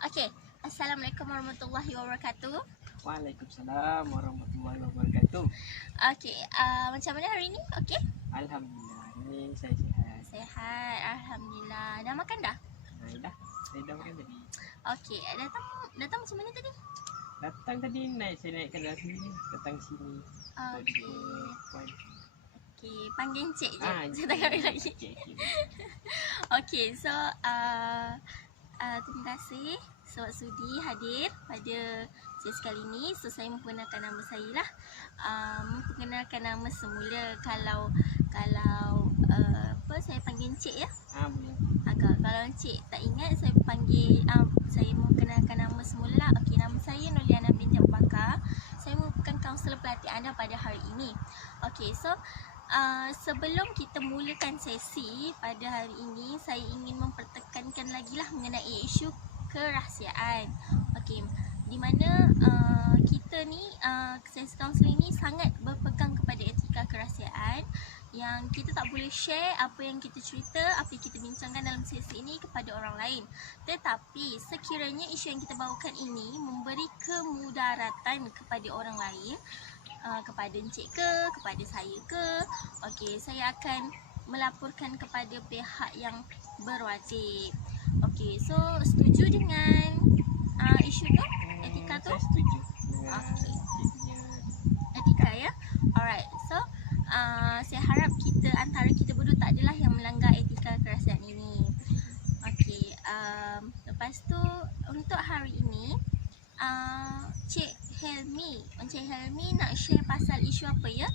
Okey. Assalamualaikum warahmatullahi wabarakatuh. Waalaikumsalam warahmatullahi wabarakatuh. Okey, macam mana hari ni? Okey? Alhamdulillah, ini saya sihat. Sehat, alhamdulillah. Dah makan dah? Dah, saya dah makan tadi. Okey, datang macam mana tadi? Datang tadi saya naik ke dalam sini, datang sini. Okey. Okey, panggil encik je. Saya tak kahwin lagi. Okey, so terima kasih sebab sudi hadir pada sesi kali ini. So saya memperkenalkan nama saya lah. Memperkenalkan nama semula kalau saya panggil encik ya. Boleh. Kalau encik tak ingat, saya panggil saya memperkenalkan nama semula lah. Okey, nama saya Nurliana binti Abu Bakar. Saya merupakan kaunselor pelatih anda pada hari ini. Okey, so sebelum kita mulakan sesi pada hari ini, saya ingin mempertekankan lagi lah mengenai isu kerahsiaan. Okey, di mana kita ni sesi kaunseling ni sangat berpegang kepada etika kerahsiaan, yang kita tak boleh share apa yang kita cerita, apa yang kita bincangkan dalam sesi ini kepada orang lain. Tetapi sekiranya isu yang kita bawakan ini memberi kemudaratan kepada orang lain, kepada encik ke, kepada saya ke, okey, saya akan melaporkan kepada pihak yang berwajib. Okey, so setuju dengan isu tu? Etika tu? Saya setuju dengan Okey. cikgunya. Etika ya. Alright. So saya harap antara kita berdua tak adalah yang melanggar etika kerahsiaan ini. Okey, lepas tu untuk hari ini Encik Helmi nak share pasal isu apa ya?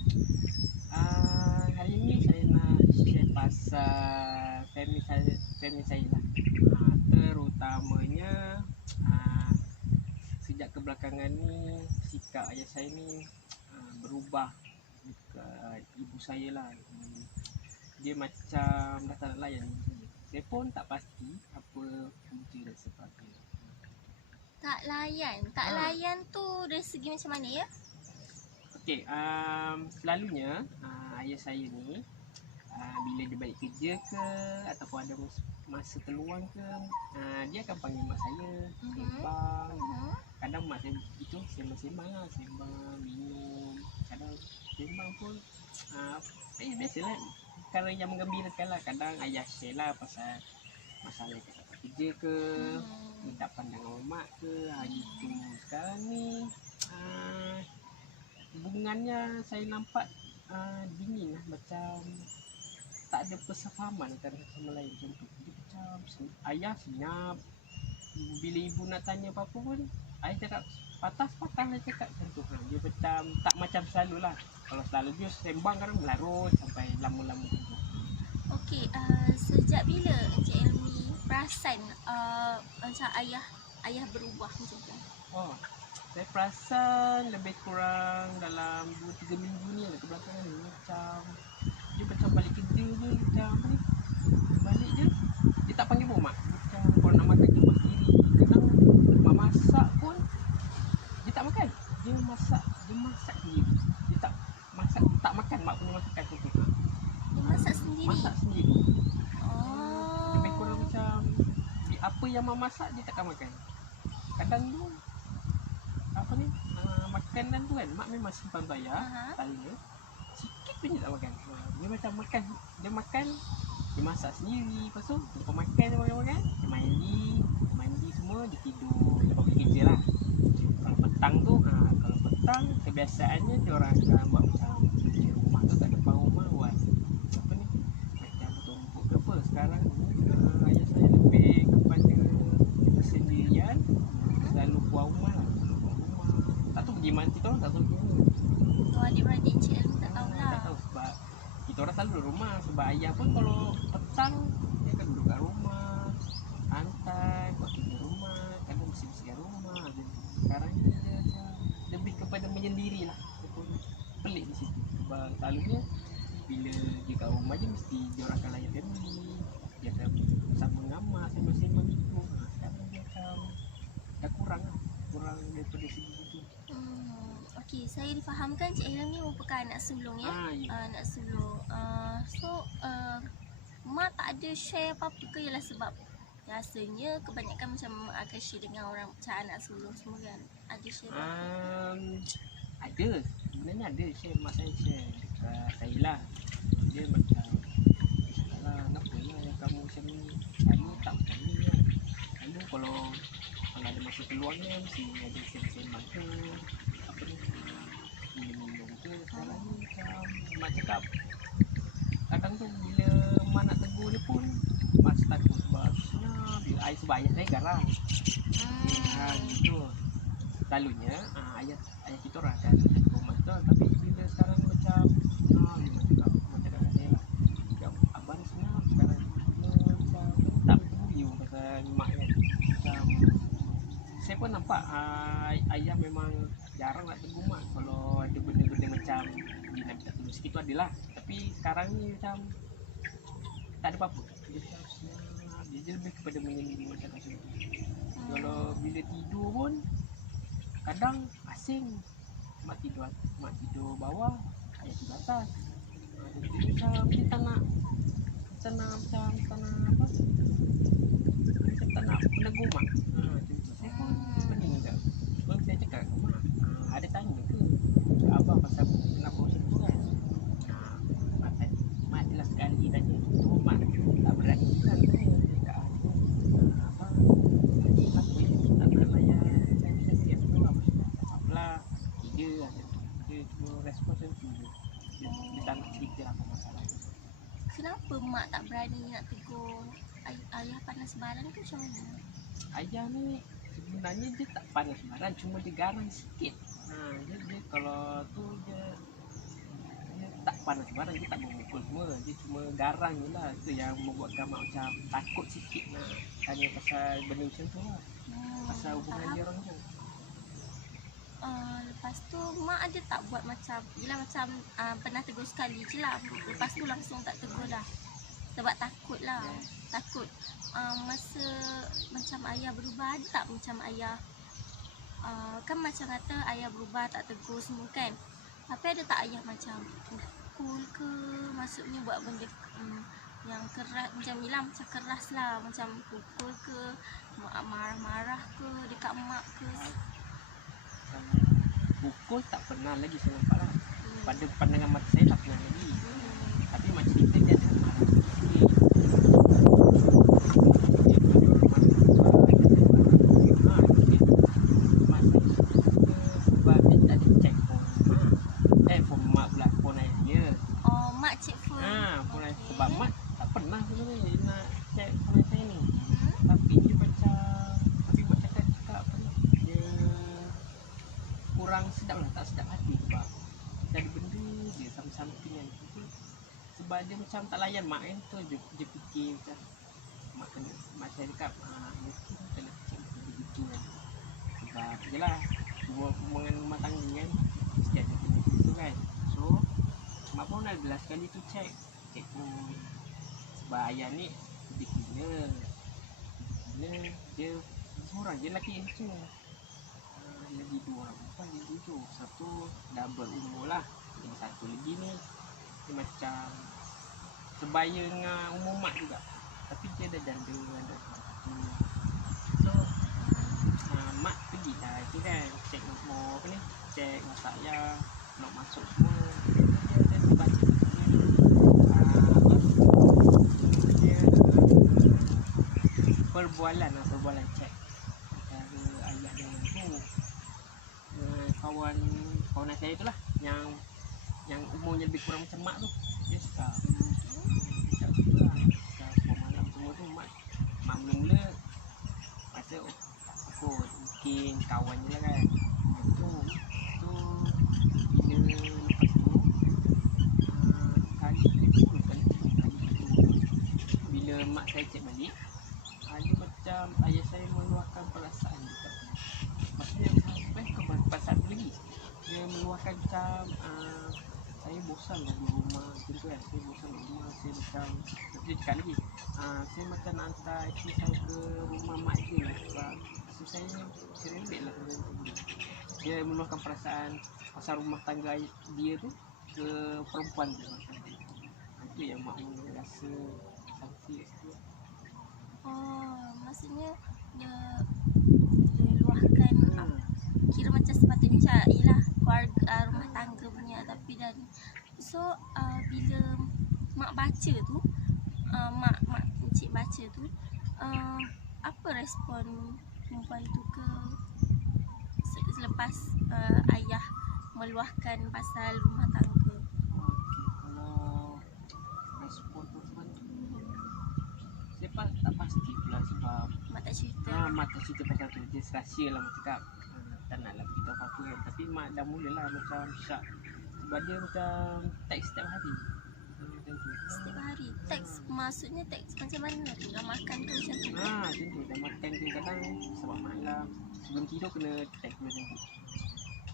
Hari ini saya nak share pasal family saya lah. Terutamanya sejak kebelakangan ni sikap ayah saya ni berubah dekat ibu saya lah. Dia macam dah tak nak layan saya. Saya pun tak pasti apa punca dan sebagainya. Tak layan tu dari segi macam mana ya? Okey, selalunya ayah saya ni bila dia balik kerja ke ataupun ada masa terluang ke, dia akan panggil mak saya sembang. Kadang mak saya itu sembang-sembang lah, sembang, minum. Kadang sembang pun biasalah perkara yang menggembirakan lah. Kadang ayah share lah pasal masalah kat tempat kerja ke, minta pandangan mak ke, gitu. Sekarang ni hubungannya saya nampak dingin lah, macam tak ada persefahaman antara sama lain. Contoh dia macam ayah senyap, bila ibu nak tanya apa-apa pun ayah cakap patah-patah lah cakap contoh. Dia macam tak macam selalu lah. Kalau selalu dia sembang kadang berlarut sampai lama-lama contoh. Okey, sejak bila Encik Elmi perasan macam ayah berubah macam tu? Saya perasan lebih kurang dalam 2-3 minggu ni lah kebelakangan ni. Macam dia macam balik kerja je, macam apa ni, balik je dia tak panggil pun mak. Macam kalau nak makan dia buat sendiri. Kadang mak masak pun dia tak makan. Dia masak sendiri. Dia tak masak, tak makan mak punya masakan tu. Dia masak sendiri? Masak sendiri. Oh. Lebih kurang macam apa yang mak masak dia takkan makan. Kadang tu apa ni, makanan tu kan mak memang simpan bayar, tanya sikit pun dia tak makan. Dia macam makan, dia masak sendiri. Lepas tu lepas makan dia makan, dia mandi semua, dia tidur, lepas pergi kerja lah. Kalau petang kebiasaannya dia orang akan buat macam rumah tu tak depan rumah buat apa ni, macam tumpuk ke apa. Sekarang ayah saya lebih kepada kesendirian, selalu keluar rumah lah. Tak tahu pergi mana, kita orang tak tahu pergi mana. Adik-beradik Encik Elmi tak tahu lah. Tak tahu sebab kita orang selalu duduk rumah. Sebab ayah pun kalau petang dia akan duduk kat rumah, santai, buat kerja rumah, kadang bersih-bersihkan rumah. Sekarang ni dia macam lebih kepada menyendiri lah. Ataupun pelik di situ. Sebab selalunya bila dia kat rumah je mesti dia orang akan layan family, dia akan bersama ngamak, sembang-sembang gitu. Sekarang dia macam dah kurang daripada segi itu. Okey, saya difahamkan Cik Helmi merupakan anak sulung ya? Ya. Anak sulung. So, mak tak ada share apa-apa ke, ialah sebab biasanya kebanyakan macam akan share dengan orang macam anak sulung semua kan. Ada share tak? Ada, sebenarnya ada share, mak saya share dekat saya lah. Dia macam, alah kenapa lah yang kamu macam ni, kamu tak macam ni kan. Kamu kalau ada masa peluangnya mesti ada sembang ke apa ni, minum ke. Sekarang ni macam mak cakap, kadang tu bila mak nak tegur dia pun mak takut sebab bila air sebab ayah saya garang. Gitu. Selalunya ayah kita orang akan rumah tu, tapi bila sekarang ni macam dia cakap kat saya lah, cakap abang sebenarnya sekarang ni macam tak bertemu pasal mak kan. Macam saya pun nampak ayah memang jarang nak tegur mak kalau ada benda-benda macam dia nak minta tolong sikit tu adalah, tapi sekarang ni macam tak ada apa-apa. Dia lebih kepada menyendiri macam tu. Kalau bila tidur pun kadang asing, mak tidur bawah, ayah tidur atas. Jadi macam dia tak nak macam tak nak menegur mak. Saya pun pening juga. Sebab saya cakap ke mak, ada tanya ke abang pasal kenapa macam tu kan. Mak adalah sekali tanya tu, mak tak berani kan. Kenapa mak tak berani nak tegur ayah panas baran ke macam mana? Ayah ni sebenarnya dia tak panas baran, cuma dia garang sikit. Dia kalau tu dia tak panas baran, dia tak memukul semua, dia cuma garang je lah. Itu yang membuatkan mak macam takut sikit nak tanya pasal benda macam tu lah. Pasal hubungan dia orang tu. Lepas tu mak ada tak buat macam, yelah macam pernah tegur sekali je lah, lepas tu langsung tak tegur dah sebab takut lah. Takut masa macam ayah berubah, ada tak macam ayah kan macam kata ayah berubah tak tegur semua kan, tapi ada tak ayah macam pukul ke, maksudnya buat benda yang keras macam ni lah, macam keras lah, macam pukul ke, marah-marah ke dekat mak ke? Pukul tak pernah lagi saya nampak lah. Pada pandangan mata saya tak pernah lagi. Tapi mak cerita dia ada marah sikit. Sebab dia tak ada check phone mak pula, phone ayah dia. Mak check phone. Phone ayah. Sebab mak tak pernah sebenarnya nak check phone saya ni. Tapi dia macam, tapi mak cakap apa ni, dia kurang sedap lah, tak sedap hati sebab ada benda dia something kan. Sebab dia macam tak layan mak kan, tu dia fikir macam mak saya cakap mesti kena cek begitu kan. Sebab jelah hubungan rumah tangga kan mesti ada benda tu kan. So mak pun adalah sekali tu cek pun. Sebab ayah ni dia gila, dia seorang je lelaki yang tu. Lagi dua orang perempuan, dia tujuh. Satu dah berumur lah, yang satu lagi ni dia macam sebaya dengan umur mak juga, tapi dia dah janda, ada so mak pergi lah tu kan, cek umur apa ni, cek masak ayah nak masuk semua. Dia baca dia perbualan cek antara ayah dengan tu kawan saya tu lah, yang umurnya lebih kurang macam mak tu. Dia cakap tu lah, malam semua tu mak mula masa aku mungkin kawan je lah kan. Tu bila lepas tu kali bila mak saya cek balik, dia macam ayah saya meluahkan perasaan dekat tu. Maksudnya perasaan lagi, dia meluahkan macam saya bosan lah di rumah macam tu kan. Saya bosan di rumah, saya macam dia cakap lagi saya macam nak hantar isteri saya ke rumah mak je lah, sebab isteri saya cerewet lah. Dia meluahkan perasaan pasal rumah tangga dia tu ke perempuan tu. Itu yang mak rasa sakit tu. Dan so bila mak baca tu, mak encik baca tu, apa respon perempuan tu ke selepas ayah meluahkan pasal rumah tangga? Okey, kalau respon perempuan tu saya tak pasti pula sebab Mak tak cerita. mak tak cerita pasal tu, dia rahsia lah mak cakap. Tak nak lah beritahu apa-apa kan. Tapi mak dah mulalah macam syak sebab dia macam teks setiap hari. Macam tu. Setiap hari teks, maksudnya teks macam mana tu? Dah makan ke macam tu? Macam tu, dah makan ke kadang sebab malam sebelum tidur kena teks dulu macam tu.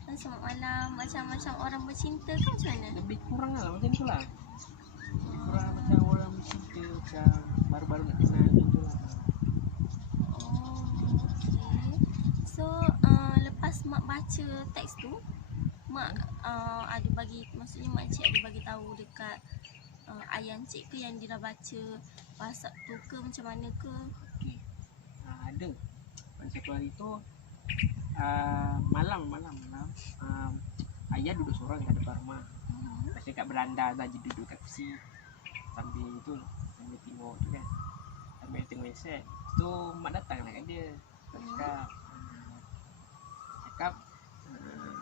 Dan selamat malam, macam orang bercinta ke macam mana? Lebih kurang lah macam tu lah. Lebih kurang macam orang bercinta, macam baru-baru nak kenal macam tu lah. Oh, okay. So lepas mak baca teks tu, mak ada bagi, maksudnya mak cik ada bagi tahu dekat ayah cik ke yang dia dah baca pasal tu ke macam mana ke? Okey. Ada. Pada satu hari tu malam ayah duduk seorang kat depan rumah. Lepas kat beranda saja duduk kat kursi sambil tu sambil tengok tu kan, sambil tengok handset. Tu mak datang lah kat dia. Cakap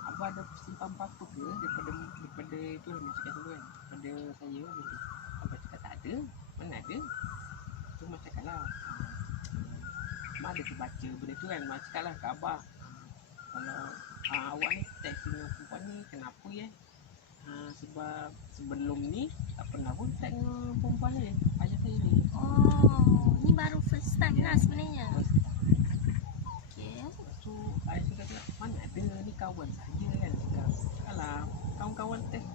abah ada simpan apa-apa ke daripada itu lah mak cakap tu kan, daripada saya gitu. Abah cakap tak ada, mana ada. Tu mak cakap lah, mak ada terbaca benda tu kan. Mak cakap lah ke abah, kalau awak ni teks dengan perempuan ni kenapa ya? Sebab sebelum ni tak pernah pun teks dengan perempuan ni, ayah saya ni. Oh, ni baru first time lah sebenarnya. Okay. Lepas tu ayah saya kata mana ada, ni kawan saya kan. Alah, kawan-kawan teks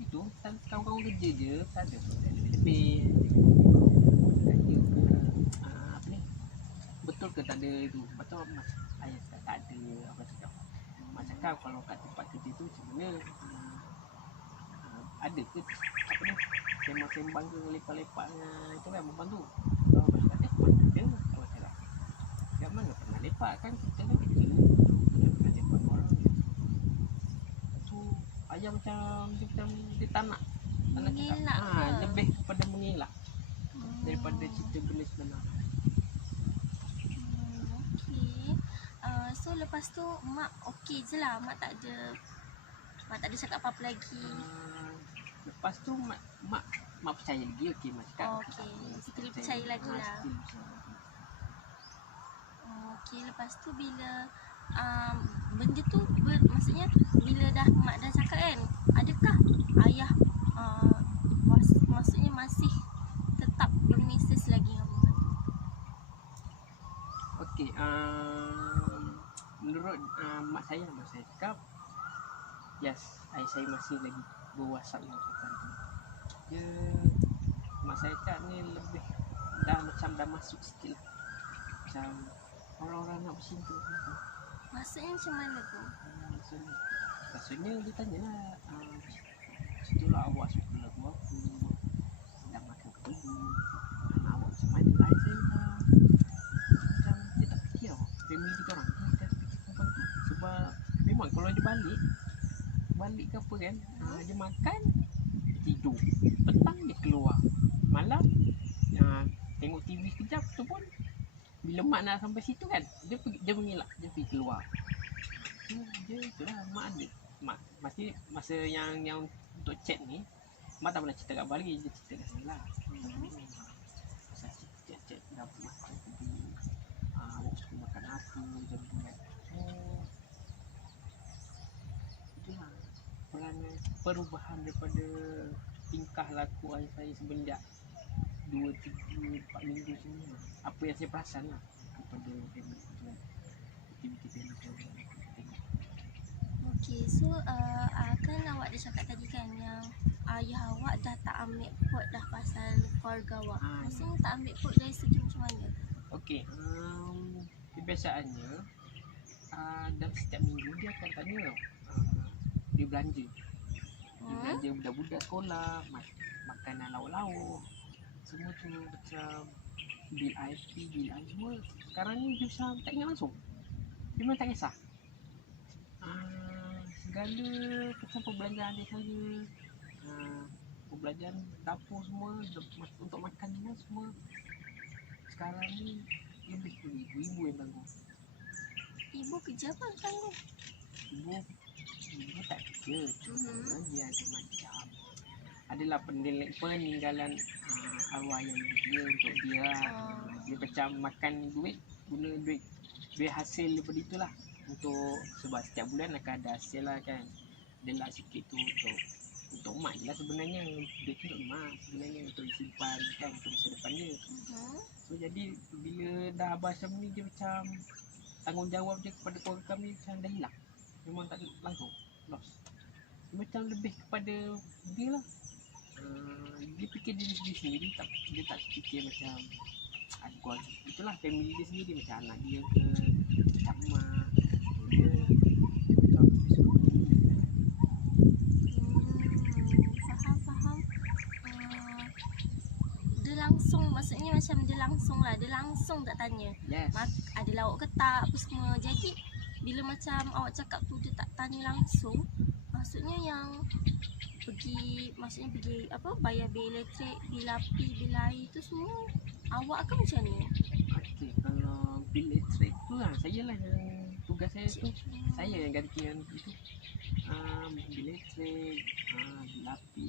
itu kawan-kawan kerja je, tak ada pun lebih-lebih. Tanya ke apa ni, betul ke tak ada itu? Betul mas ayah cakap tak ada. Apa cakap mak cakap kalau kat tempat kerja tu macam mana, ada ke apa ni sembang-sembang ke lepak-lepak dengan itu kan perempuan tu. Kalau abang cakap mana ada. Abang cakap kat mana pernah lepak kan, kita kan kerja pernah lepak dengan orang. Tu ayah macam dia tak nak Mengelak cakap ke? lebih kepada mengelak daripada cerita benda sebenar. Okay. So lepas tu mak okey je lah, mak tak ada cakap apa-apa lagi. Lepas tu mak percaya lagi. Okey mak cakap. Okey, still percaya lagi lah. Okey, lepas tu bila benda tu maksudnya bila mak dah cakap kan, adakah ayah maksudnya masih tetap bermesej lagi dengan perempuan tu? Okey, menurut mak saya cakap yes, ayah saya masih lagi berwasap dengan perempuan tu. Dia mak saya cakap ni lebih dah masuk sikit lah, macam orang-orang nak bercinta tu. Maksudnya macam mana tu? Maksudnya dia tanya lah, situlah awak suka lagu apa, sedang makan ke belum, awak macam mana lah. Saya macam dia tak fikir tau, family kita orang dia tak fikir perempuan tu. Sebab memang kalau dia balik ke apa kan, dia makan, tidur, petang dia keluar, malam tengok TV sekejap tu pun bila mak nak sampai situ kan, dia mengelak, dia pergi keluar. Dia itulah mak ada. Mak masa yang untuk chat ni, mak tak pernah cerita kat abang lagi, dia cerita kat saya lah. Pasal chat dah makan tadi, awak suka makan apa macam tu kan. Itulah perubahan daripada tingkah laku ayah saya semenjak 2, 3, 4 minggu sini. Apa yang saya perasan lah kepada family tu, aktiviti family tu tengok. Okay, so kan awak dah cakap tadi kan yang ayah awak dah tak ambil pot dah pasal keluarga awak. Maksudnya tak ambil pot dari segi macam mana? Okey, kebiasaannya dalam setiap minggu dia akan tanya dia belanja. Dia belanja budak-budak sekolah, makanan lauk-lauk, semua tu macam bil IP, bil air semua. Sekarang ni dia macam tak ingat langsung. Dia memang tak kisah. segala macam perbelanjaan adik saya, perbelanjaan dapur semua untuk makan semua sekarang ni lebih pun ibu yang tanggung. Ibu kerja apa tanggung? Ibu tak kerja, cuma dia ada macam adalah peninggalan arwah yang dia untuk dia. Dia macam makan duit, guna duit hasil daripada itulah untuk, sebab setiap bulan akan ada hasil lah kan. Adalah sikit tu untuk mak je lah sebenarnya. Duit tu untuk mak sebenarnya, untuk disimpan kan, untuk masa depan dia. So jadi bila dah abah macam ni, dia macam tanggungjawab dia kepada keluarga kami macam dah hilang. Memang tak langsung lost. Dia macam lebih kepada dia lah. Dia fikir diri sendiri, dia tak fikir macam keluarga. Itulah family dia sendiri, macam anak dia ke, macam mak dia macam Faham. Dia langsung, maksudnya macam dia langsung lah, dia langsung tak tanya. yes. Ada lawak ke tak, apa semua. Jadi bila macam awak cakap tu dia tak tanya langsung, maksudnya yang pergi apa, bayar bil elektrik, bil api, bil air tu semua awak ke macam ni? Okey, kalau bil elektrik tu lah saya lah yang tugas saya tu. Saya yang gantian itu. Bil elektrik, bil api,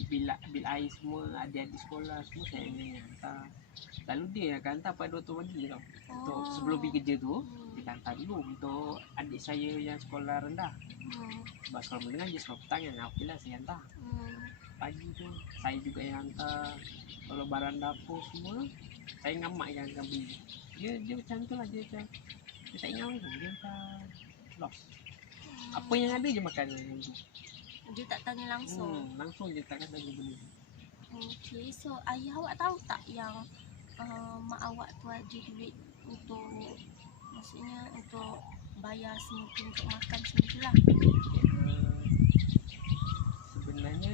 bil air semua, adik-adik sekolah semua saya yang hantar. Lalu dia akan hantar pada waktu pagi tau. Untuk sebelum pergi kerja tu, dia akan hantar dulu untuk adik saya yang sekolah rendah. Sebab sekolah menengah dia sekolah petang kan. Okey lah saya hantar. Pagi tu saya juga yang hantar. Kalau barang dapur semua saya dengan mak yang akan beli. Dia macam tu lah, dia macam dia tak ingat langsung, dia macam lost. Apa yang ada je makan tu. Dia tak tanya langsung. Langsung dia tak kata benda. Okey, so ayah awak tahu tak yang mak awak tu ada duit untuk, maksudnya untuk bayar semua, untuk makan semua tu lah? Sebenarnya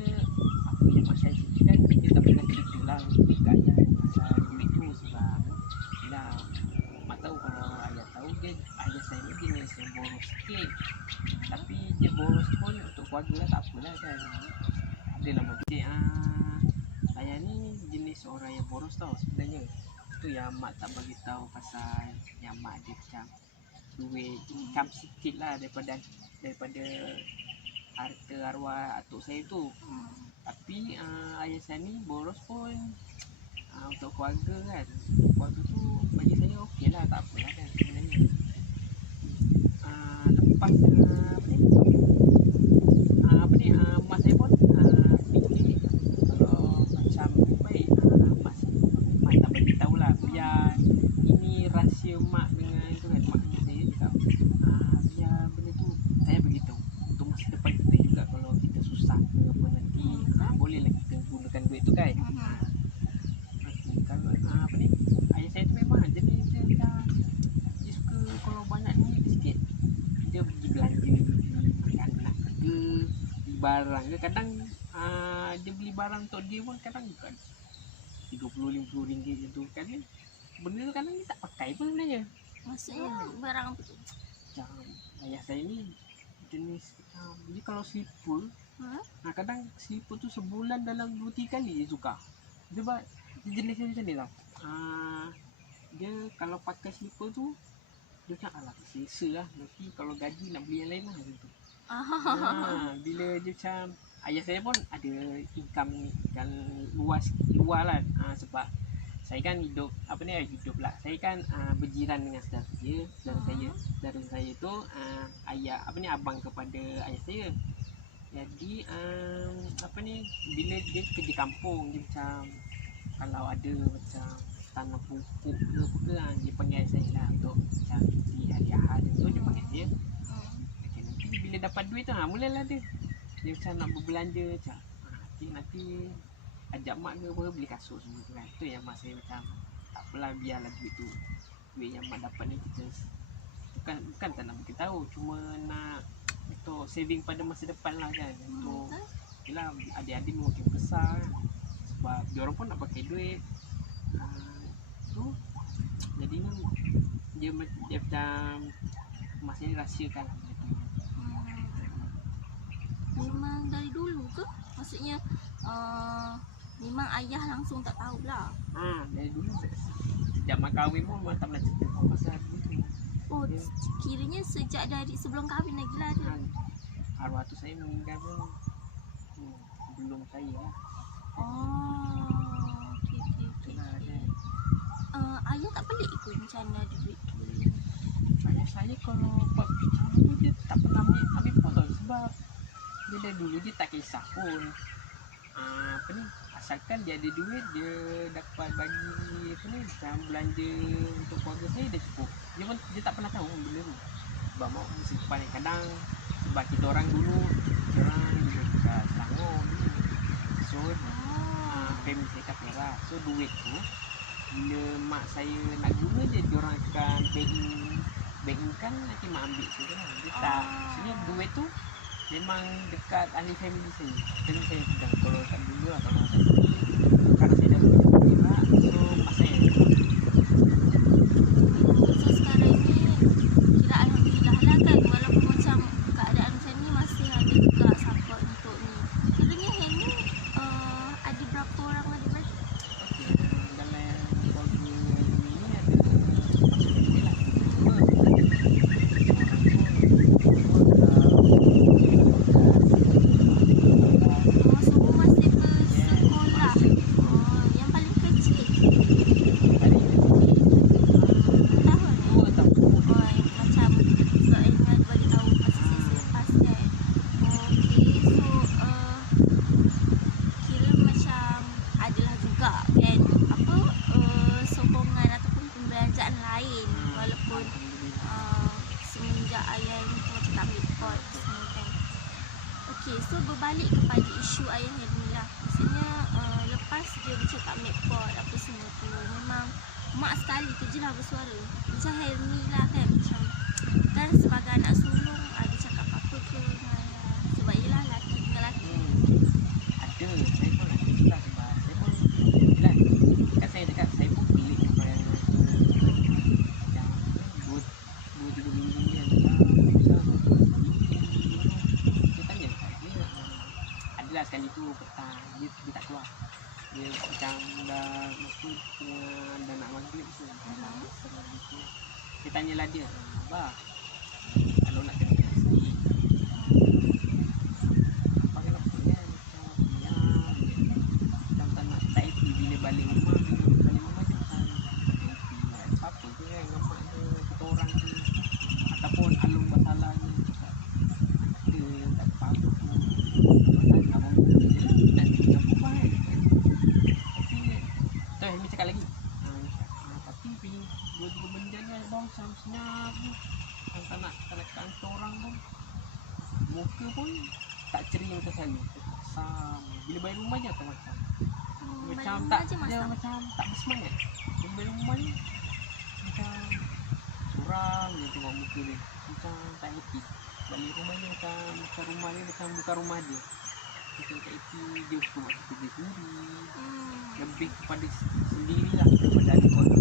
apa yang mak saya ceritakan, dia tak pernah cerita lah dekat ayah pasal duit tu. Sebab yelah, mak tahu, kalau ayah tahu ayah saya ni jenis yang boros sikit. Tapi dia boros pun untuk keluarga lah, tak apalah kan. Adalah motif. Ayah ni jenis orang yang boros tau sebenarnya. Tu yang mak tak bagi tahu, pasal yang mak ada macam duit income sikit lah daripada harta arwah atuk saya tu. Tapi ayah saya ni boros pun untuk keluarga kan. Keluarga tu bagi saya okey lah, tak apalah kan sebenarnya. Lepas mak saya pun fikir kalau macam baik, mak tak bagi tahulah, biar ini rahsia mak dengan tu kan. Mak saya cakap biar benda tu saya beritahu untuk masa depan kita juga. Kalau kita susah ke apa nanti, bolehlah kita gunakan duit tu kan. Kalau ayah saya tu memang jadi dia macam dia suka kalau banyak duit sikit dia pergi belanja, beli anak ke, beli barang ke. Kadang dia beli barang untuk dia pun kadang bukan 30-50 ringgit je tu kan. Benda tu kadang dia tak pakai pun sebenarnya. Maksudnya barang apa tu? Macam ayah saya ni jenis dia kalau slipper, kadang slipper tu sebulan dalam 2-3 kali dia tukar. Sebab dia jenis macam ni tau. Dia kalau pakai slipper tu dia macam alah selesa lah, nanti kalau gaji nak beli yang lain lah macam tu. Bila dia macam ayah saya pun ada income kan luar lah. Sebab saya kan hidup lah. Saya kan berjiran dengan saudara saya tu abang kepada ayah saya. Jadi bila dia kerja kampung, dia macam kalau ada macam tanam pupuk ke dia panggil saya lah untuk macam cuci hari Ahad tu, dia panggil saya. Okay, nanti bila dapat duit tu mulalah dia macam nak berbelanja macam nanti ajak mak ke apa beli kasut semua tu kan. Tu yang mak saya macam tak apalah, biarlah duit yang mak dapat ni kita bukan tak nak bagi tahu, cuma nak untuk saving pada masa depan lah kan. Untuk yelah adik-adik makin besar kan. Sebab diorang pun nak pakai duit. Tu jadi dia macam masih rahsiakan lah. memang dari dulu ke? Maksudnya memang ayah langsung tak tahulah. Dari dulu sejak mak kahwin pun mak tak pernah cerita pasal gitu. Oh, kiranya sejak dari sebelum kahwin lagi lah ada. Arwah tu saya meninggal pun belum saya lah. Oh, okey. Ayah tak pelik ke macam mana duit tu? Ayah saya kalau buat macam tu dia tak pernah ambil pun tau, sebab dia dari dulu dia tak kisah pun. Apa ni, asalkan dia ada duit, dia dapat bagi apa ni, macam belanja untuk keluarga saya dah cukup. Dia tak pernah tahu benda tu. Sebab mau simpan kadang sebab kita orang dulu orang juga dekat Selangor dulu. So family saya kat Perak. So duit tu bila mak saya nak guna je, diorang akan bank kan nanti mak ambil saja lah. Dia tak, sebenarnya duit tu memang dekat ahli family saya. Jadi saya pegang kalau tak dulu lah, kalau saya karena saya dah Perak, so mak saya. So sekarang ni kira alhamdulillah lah kan, walaupun macam keadaan macam ni masih ada juga support untuk ni. Kiranya yang ni ada berapa orang adik-beradik? Dalam keluarga ni ada macam ni lah. Semua masih bersekolah. Yang paling kecil tahun ni. Yang macam sebab Elina bagi tahu masa sesi lepas kan. Okay, so kira macam adalah juga kan apa sokongan ataupun pembelanjaan lain walaupun semenjak ayah ni macam tak ambil pot semua kan. Okay, so berbalik kepada isu ayah Helmi lah. Maksudnya lepas dia macam tak ambil pot apa semua tu, memang mak sekali tu je lah bersuara. Macam Helmi lah kan, macam kan sebagai anak sulung ada cakap apa ke dengan ayah. Sebab yelah laki dengan laki. Ada, saya pun ada juga sebab saya pun yelah, kat saya dekat saya pun pelik sampai yang 2-3 minggu ni kan saya tanya kat dia, adalah sekali tu petang dia tak keluar, dia macam dah masuk dah nak maghrib tu, saya tanyalah dia, abah kalau nak kena nasi apa kenapa kan, macam tak nak tak happy bila balik rumah dia macam apa ke kan dengan mak dia, kita orang ni ataupun alung masalah ni dia tak apa-apa pun tak abang nak berubah kan. Tapi Helmi cakap lagi tapi dua-dua benda ni abang macam senyap tu, tak nak kantor orang pun muka pun tak ceria macam saya, sam bila balik rumah je tak macam tak dia macam tak bersemangat. Bila balik rumah ni macam suram je tengok muka dia, macam tak happy. Balik rumah ni macam rumah dia macam bukan rumah dia, macam tak happy. Dia suka buat kerja sendiri, lebih kepada sendirilah daripada ada keluarga.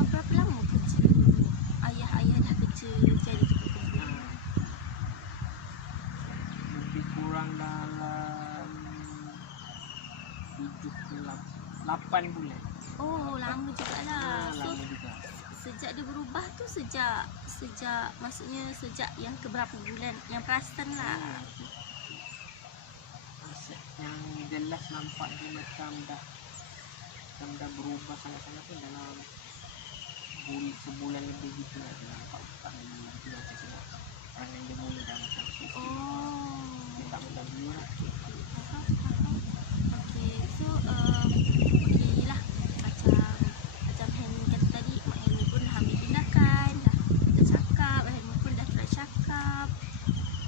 Berapa lama kerja ayah dah kerja jadi tukang kebun? Lebih kurang dalam 7-8 bulan. Oh, lama jugalah. So Lama juga. sejak dia berubah tu sejak maksudnya sejak yang keberapa bulan yang perasan lah. Yang jelas nampak dia macam dah berubah sangat-sangat tu dalam sebulan lebih gitu lah. Dia nampak tak lagi gitu lah, macam sebab orang yang dia mula dah macam sisi. Dia tak macam dulu lah. Okay, so okay lah macam Helmi kata tadi, mak Helmi pun dah ambil tindakan, dah cakap, Helmi pun dah try cakap.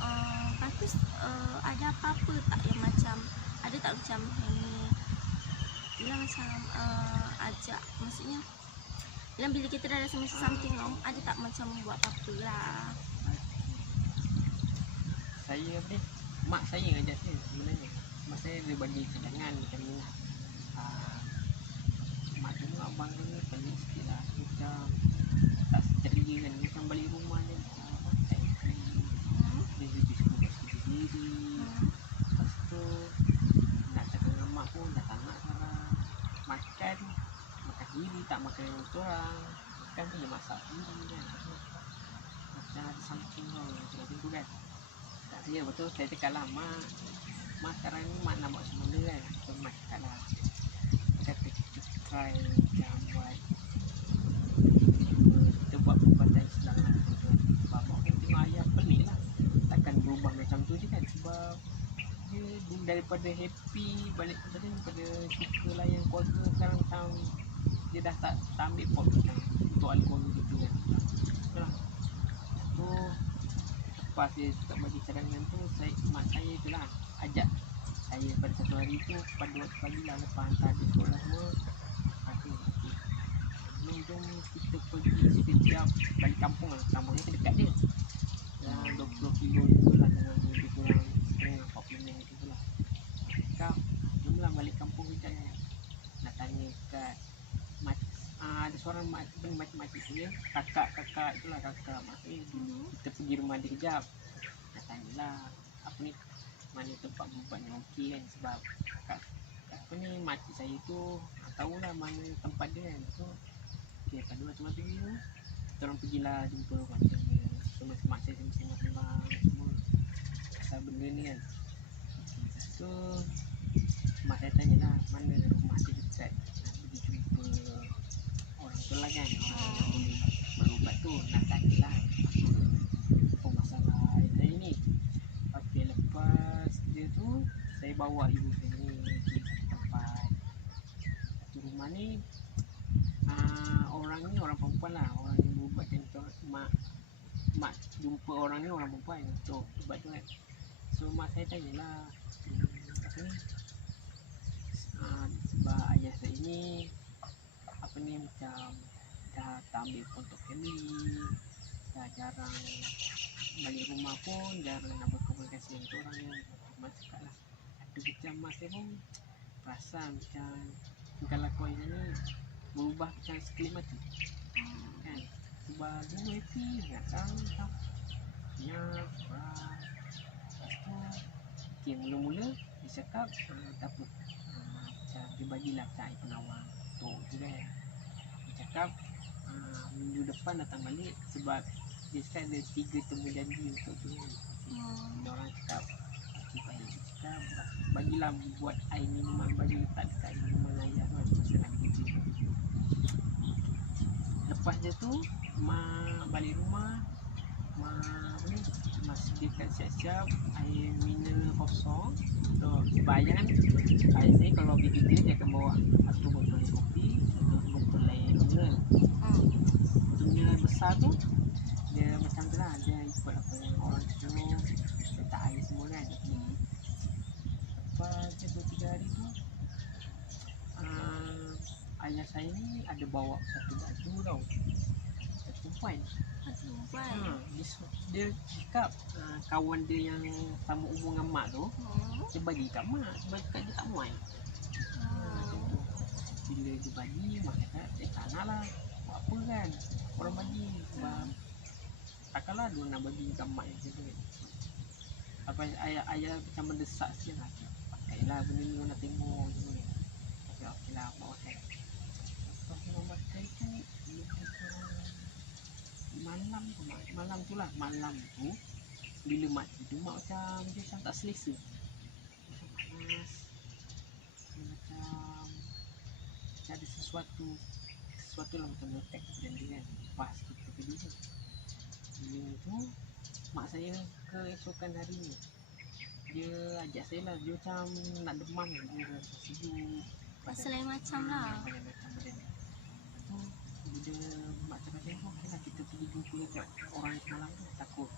Lepas tu ada apa-apa tak yang macam, ada tak macam Helmi dia macam ajak, maksudnya dalam bila kita dah rasa macam something wrong, ada tak macam buat apa-apa lah? Saya ni mak saya ngajak saya sebenarnya. Mak saya dia bagi cadangan macam ni lah. Mak tengok abang ni pelik sikit lah, macam tak ceria kan, macam balik rumah ni dia lebih suka sendiri. Lepas tu nak cakap dengan mak pun dah tak nak sekarang. Makan sendiri, tak makan dengan orang. Makan pun dia masak sendiri kan. Macam ada something wrong macam tu kan. Tak saya betul, saya cakap lah mak sekarang ni mak nak buat semula kan. So mak cakap lah, kata kita try macam buat, kita buat perubatan Islam lah. Sebab mak pun tengok ayah pelik lah, takkan berubah macam tu je kan. Sebab dia daripada happy balik daripada suka layan keluarga, sekarang macam dia dah tak ambil pot macam untuk ahli keluarga gitu kan. Itulah. So lepas dia tak bagi cadangan tu, mak saya tu lah ajak saya pada satu hari tu, pada waktu pagi lah lepas hantar di sekolah semua, kata jom kita pergi sekejap balik kampung lah. Kampung ni dekat dia, 20 kilo tu lah, dengan lebih kurang setengah 40 minit tu lah. Cakap jomlah balik kampung kejap ya. Nak tanya kat ada seorang makcik tu ya, kakak itulah, kakak mak saya. Kita pergi rumah dia kejap, nak tanyalah apa ni, mana tempat berubat yang okey kan. Sebab kakak apa ni, makcik saya tu tahulah mana tempat dia kan. So okay, pada waktu pergi tu kita orang pergilah jumpa macam dia, semua mak saya sembang semua pasal benda ni kan. So mak saya tanyalah mana rumah dia dekat, nak pergi jumpa orang tu lah kan, orang yang boleh berubat tu. Nak tanyalah apa masalah hari ni. Okay, lepas dia tu saya bawa ibu saya ni pergi satu tempat. Satu rumah ni orang ni orang perempuan lah, orang yang berubatkan kita. Mak jumpa orang ni orang perempuan untuk ubat tu kan. So mak saya tanyalah apa ni, sebab ayah saya ni apa ni, macam dah tak ambil untuk family, dah jarang balik rumah pun, jarang nak berkomunikasi dengan orang yang mak cakap lah. Ada macam mak saya pun perasan macam kalau kau ini berubah macam sekelip mata kan. Sebab dulu happy kan, sekarang macam banyak orang. Lepas tu okay, mula-mula dia cakap tak apa, macam dia bagilah macam air penawar untuk tu kan. Dia cakap minggu depan datang balik, sebab dia cakap ada 3 temu janji untuk tu kan. Dia orang cakap okay, baik. Dia cakap bagilah buat air minuman, bagi letak dekat air minuman ayah tu kan, masa nak kerja. Lepas dia tu mak balik rumah, mak ni sediakan siap-siap air mineral kosong. So sebab ayah kan, ayah saya kalau pergi kerja dia akan bawa satu botol air kopi, satu botol air mineral. Mineral besar tu dia macam tu lah, dia ikut apa yang orang suruh, letak air semua kan. Lepas dia 2-3 hari tu ayah saya ni ada bawa satu baju tau, satu perempuan. Dia cakap kawan dia yang sama umur dengan mak tu, dia bagi kat mak sebab cakap dia tak muat. Bila dia bagi, mak cakap tak nak lah, buat apa kan orang bagi, sebab takkanlah dia nak bagi kat mak yang macam tu. Apa ayah macam mendesak sikit lah, pakailah benda ni, orang nak tengok semua ni. Tapi okey lah, mak pakai. Lepas mak pakai tu malam tu lah, malam tu bila mak tidur, mak macam dia macam tak selesa, macam panas, macam ada sesuatu lah macam letak kat dia kan, pas kita tidur tu. Bila tu mak saya keesokan hari ni dia ajak saya lah, dia macam nak demam, dia rasa sejuk, pasal lain macam lah. Lain macam badan dia. Bila mak cakap saya, okey lah kita pergi jumpa kat orang semalam tu, takut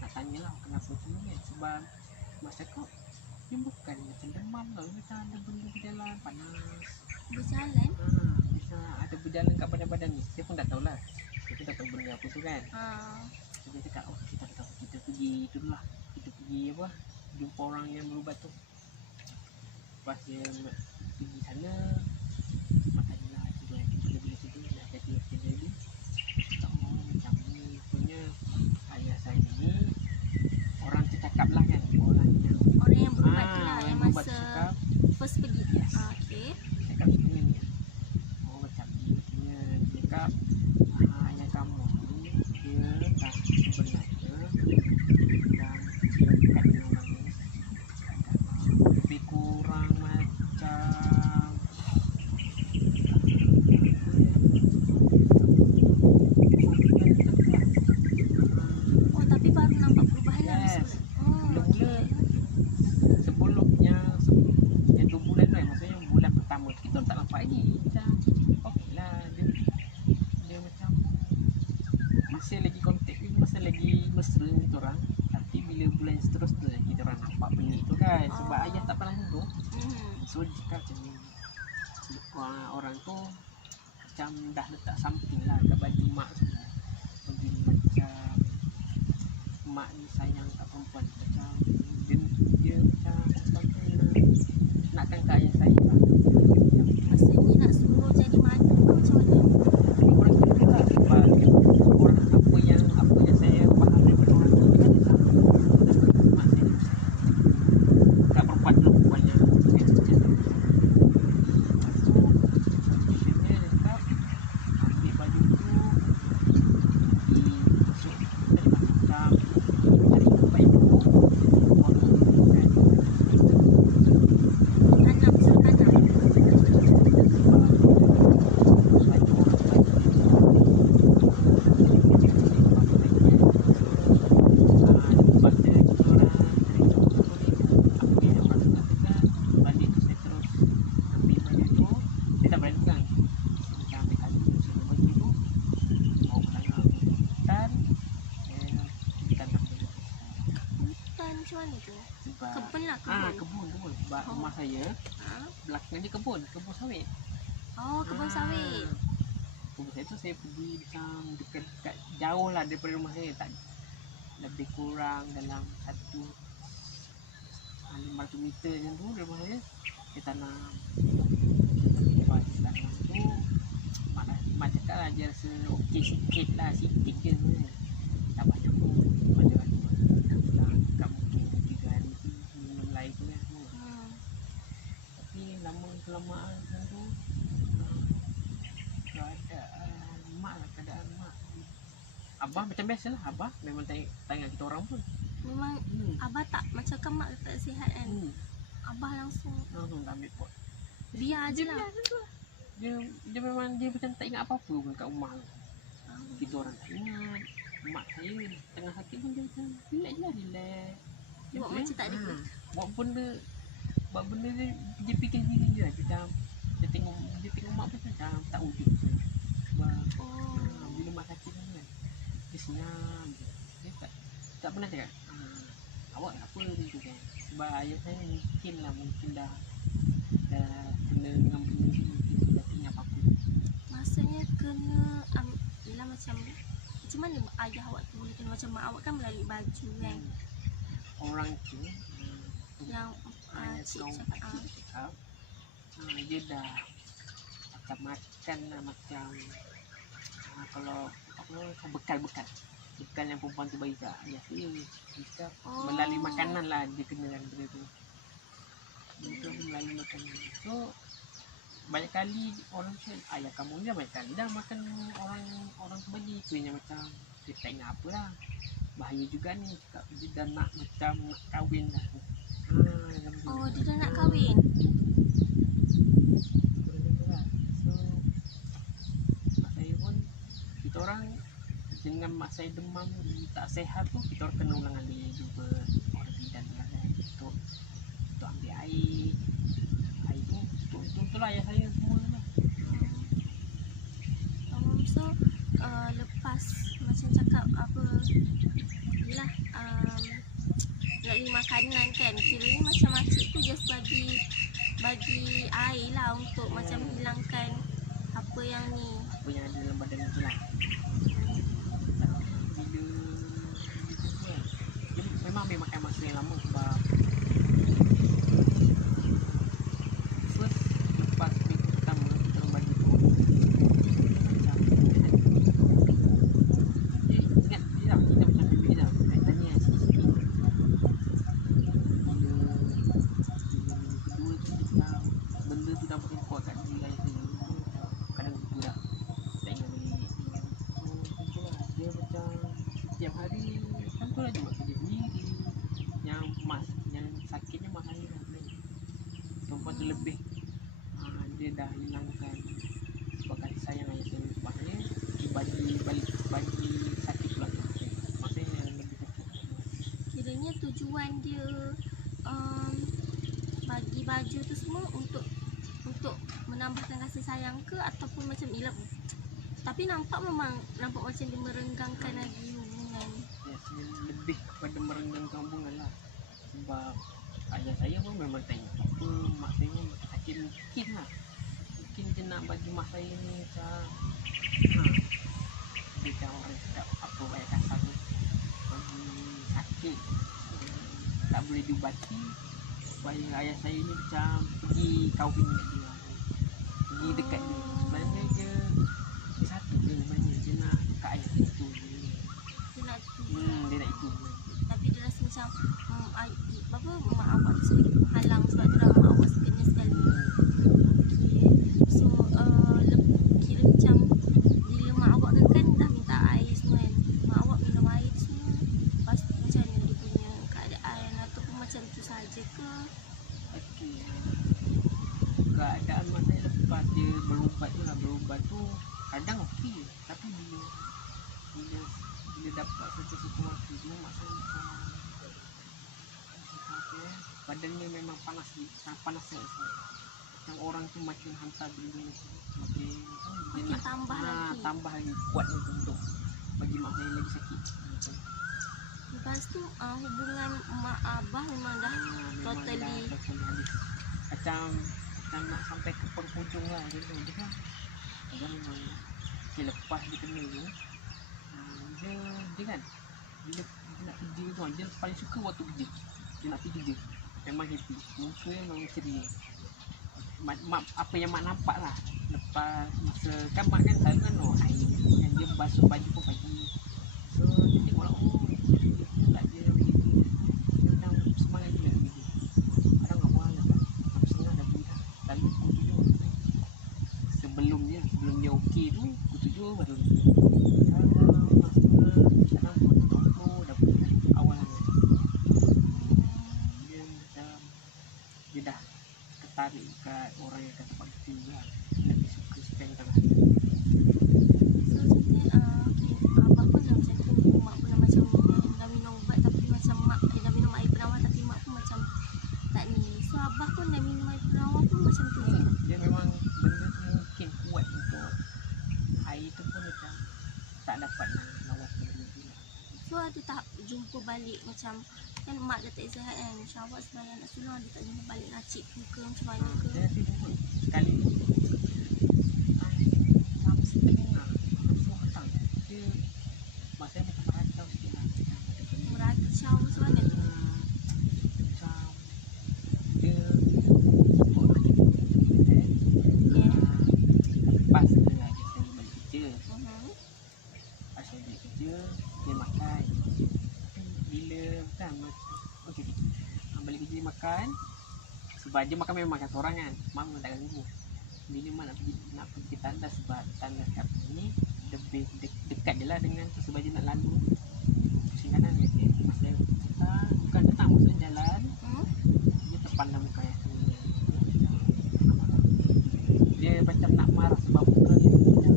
nak tanyalah kenapa macam ni kan. Sebab mak cakap dia bukan macam demam tau, dia macam ada benda berjalan panas, Berjalan? bisa ada berjalan kat badan-badan ni. Saya pun tak tahulah, saya pun tak tahu benda apa tu kan. So dia cakap, oh kita tak tahu, kita pergi tu lah, kita pergi apa, jumpa orang yang berubat tu. Lepas dia pergi sana, makanya tidur lagi. Bila tidur dah jadi lagi. Macam ni punya ayah saya ni orang cakap lah kan, orang yang berubat tu lah, yang berubat masa cakap, first pergi. yes. Okey. Cakap begini ni. Macam ni punya cakap, ayah kamu ni dia tak sebenarnya dan dia bukan orang ni lebih kurang macam Oh, tapi baru nampak perubahan lah yes. mula-mula. Mula-mula sebelumnya 2 bulan tu kan, maksudnya bulan pertama kita tak nampak lagi. Dah okey lah, dia macam masih lagi kontak, masih lagi mesra kita orang. Tapi bila bulan seterusnya kita orang nampak benda tu kan, sebab ayah tak pernah duduk. So dia cakap macam ni, orang tu macam dah letak something lah kat baju mak semua. Begini macam mak ni sayang kat perempuan, macam dia macam perempuan tu nakkan ke ayah saya lah. Maksudnya nak suruh jadi madu ke macam mana? Lebih kurang gitu lah. Sebab orang apa yang saya faham daripada orang tu kan, dia sama mak saya ni kat perempuan tu, perempuan yang dia macam tu. Lepas tu dia cakap ambil baju tu pergi besok dari macam hari kebaik tu orang tu kan Tanam, suruh tanam. Hutan macam mana tu? Kebun lah, kebun. Kebun sebab rumah saya belakang dia kebun sawit. Oh, kebun sawit. Kebun saya tu saya pergi macam dekat jauh lah daripada rumah saya, tak lebih kurang dalam 500 meter macam tu dari rumah saya. Dia tanam. Lepas tanam tu mak cakap lah dia rasa okey sikit je sebenarnya. Tak banyak pun. Ada tak mungkin 3 hari tu minum lain tu kan. Tapi lama kelamaan macam tu keadaan mak abah macam biasalah. Abah memang tanya kita orang pun Memang abah tak macam kan mak tak sihat kan. Abah langsung tak ambil pot. biar je lah. Dia memang dia macam tak ingat apa-apa pun kat rumah tu. Kita orang tak ingat. Mak saya tengah sakit pun dia macam relax je lah, relax. Buat macam tak ada pun. Buat benda dia fikir diri je lah. Macam dia tengok mak pun macam tak wujud. Sebab bila mak sakit kan dia senyam je. Dia tak pernah cakap awak apa ni tu kan. Sebab ayah saya mungkin dah kena dengan benda ni, mungkin dah tak ingat apa-apa. Maksudnya kena yelah macam mana ayah awak tu boleh kena macam mak awak kan melalui baju kan. Orang tu Yang cik cakap dia dah macam makan lah, macam kalau bekal yang perempuan tu bagi kat ayah saya. Dia cakap melalui makanan lah dia kenakan benda tu. Itu melalui makanan. So banyak kali orang cakap ayah kamu ni banyak kali dah makan orang tu bagi. Tu yang macam dia tak ingat apa lah. Bahaya juga ni, cakap dia dah nak kahwin dah. Dia dah nak kahwin. So mak saya pun, kita orang dengan mak saya demam tak sihat tu, kita orang kena ulang ambil jumpa orang bidan lah kan. Untuk ambil air tu lah ayah saya semua lah. So lepas macam cakap apa yelah beli makanan kan, kiranya macam makcik tu just bagi air lah untuk macam hilangkan apa yang ada dalam badan tu lah. Bila dia memang ambil makan masa yang lama sebab bagi sakit pula tu. Maksudnya lebih sakit. Kiranya tujuan dia bagi baju tu semua untuk menambahkan kasih sayang ke, ataupun macam ilap. Tapi nampak macam dia merenggangkan lagi hubungan. Ya, lebih kepada merenggangkan hubungan lah. Sebab ayah saya pun memang tanya apa mak saya ni sakit, mungkin lah. Mungkin dia nak bagi mak saya ni macam dia macam orang cakap apa ayah kasar tu, bagi sakit tak boleh diubati, supaya ayah saya ni macam pergi kahwin dengan dia, pergi dekat dia. Sebenarnya dia satu je, sebenarnya dia nak kat ayah itu Dia nak dia nak itu. tapi dia rasa macam mak awak tu sendiri halang, sebab tu dah mak awak kena sekali. Okay. So kira macam bila mak awak kan dah minta air semua kan, mak awak minum air semua, lepas tu macam mana dia punya keadaan, ataupun macam tu saja ke? Okey, keadaan mak saya lepas dia berubat tu kadang okey, tapi bila dapat satu waktu tu mak saya macam badannya memang panas, sangat panas sangat. Macam orang tu makin hantar benda makin nak tambah lagi kuat untuk bagi mak saya lagi sakit. Lepas tu hubungan mak abah memang dah totally habis. Macam nak sampai ke penghujung lah dia kan. Dia memang lepas dia kena tu dia kan bila dia nak kerja tu dia paling suka waktu kerja. Dia nak pergi kerja memang happy, muka dia memang ceria. Mak apa yang mak nampak lah lepas masa kan mak kan selalu kan air kan, dia basuh baju pun pagi. So dia tengok lah dia tak dia macam semangat gila gitu. Kadang nak buang lah 6:30 dah bunyi dah. Lalu pukul 7 sebelum dia okey tu pukul 7 baru kadang pukul 20 dah bunyi dah awal lah. Dia macam dia dah tertarik kat orang yang kata pakcik lah, lebih suka spend kan. so sebenarnya abah pun dah macam tu, mak pun dah macam dah minum ubat tapi macam mak dah minum air penawar tapi mak pun macam tak ni. So abah pun dah minum air penawar pun macam tu. Dia memang benda tu mungkin kuat untuk air tu pun macam tak dapat lawan benda tu lah. So ada tak jumpa balik macam kan mak dah tak sihat kan, macam awak sebagai anak sulung ada tak jumpa balik nacik ke macam mana ke? Dia nanti jumpa sekali tu jam 7:30 petang dia mak saya macam meracau sikit lah. Meracau macam mana tu? Macam dia lepas dia ajak saya balik kerja. Lepas saya balik kerja dia makan. Bila kan okey balik kerja dia makan, sebab dia makan memang makan seorang kan, mak memang tak ganggu. Bila mak nak pergi tandas, sebab tandas kat ni lebih dekat je lah dengan tu, sebab dia nak lalu pusing kanan dia mak saya bukan dia tak masuk jalan, dia terpandang muka ayah saya. Dia macam nak marah sebab muka dia macam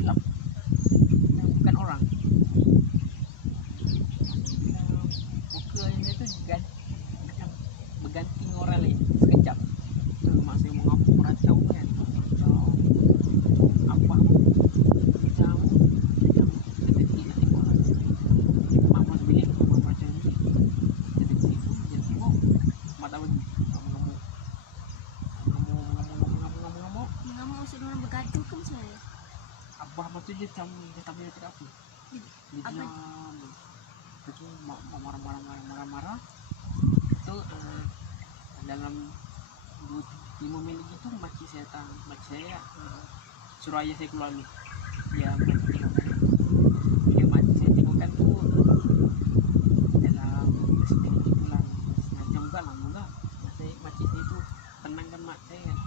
gelap, macam bukan orang. Muka ayah tu macam berganti dengan orang lain sekejap. Mak saya mengamuk meracau kan, apa macam detik nak tengok lah. Mak masuk bilik tu mak macam ni detik tu dia tengok mak tak bagi, mak mengamuk Mengamuk maksud dia orang bergaduh ke macam mana? abah masa dia macam dia tak boleh cakap apa, dia diam. Lepas tu mak marah. Tu dalam 5 minit gitu makcik saya datang, makcik saya suruh ayah saya keluar dulu. Dia makcik tengokkan, dia makcik saya tengokkan tu dalam 15 minit gitu lah, setengah jam juga lama lah. Makcik saya tu tenangkan mak saya kan,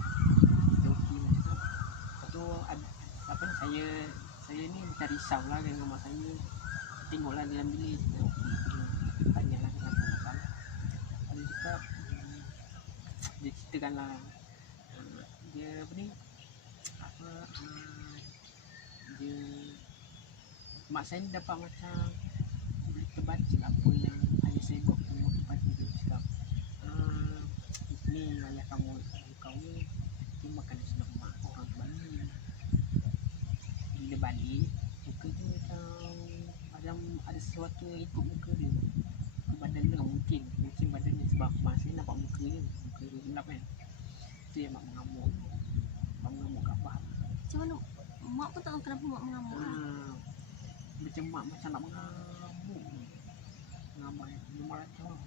dia okey macam tu. Lepas tu apa ni, saya ni macam risau lah dengan mak saya. Tengoklah dalam bilik okey, tanyalah kenapa masalah. Dia cakap dia ceritakan lah dia apa ni dia mak saya ni dapat macam boleh terbaca apa yang ayah saya buat pagi tu. Cakap, ni ayah kamu, kau ni makan nasi lemak orang Bali. Bila balik, muka dia macam ada sesuatu yang ikut muka dia. Badan dia mungkin badan dia, sebab masih nampak muka dia gelap kan. Itu yang mak mengamuk. Mak mengamuk kat abah. Macam mana? Mak pun tak tahu kenapa mak mengamuk lah. Macam mak macam nak mengamuk. Mengamuk memang racau lah.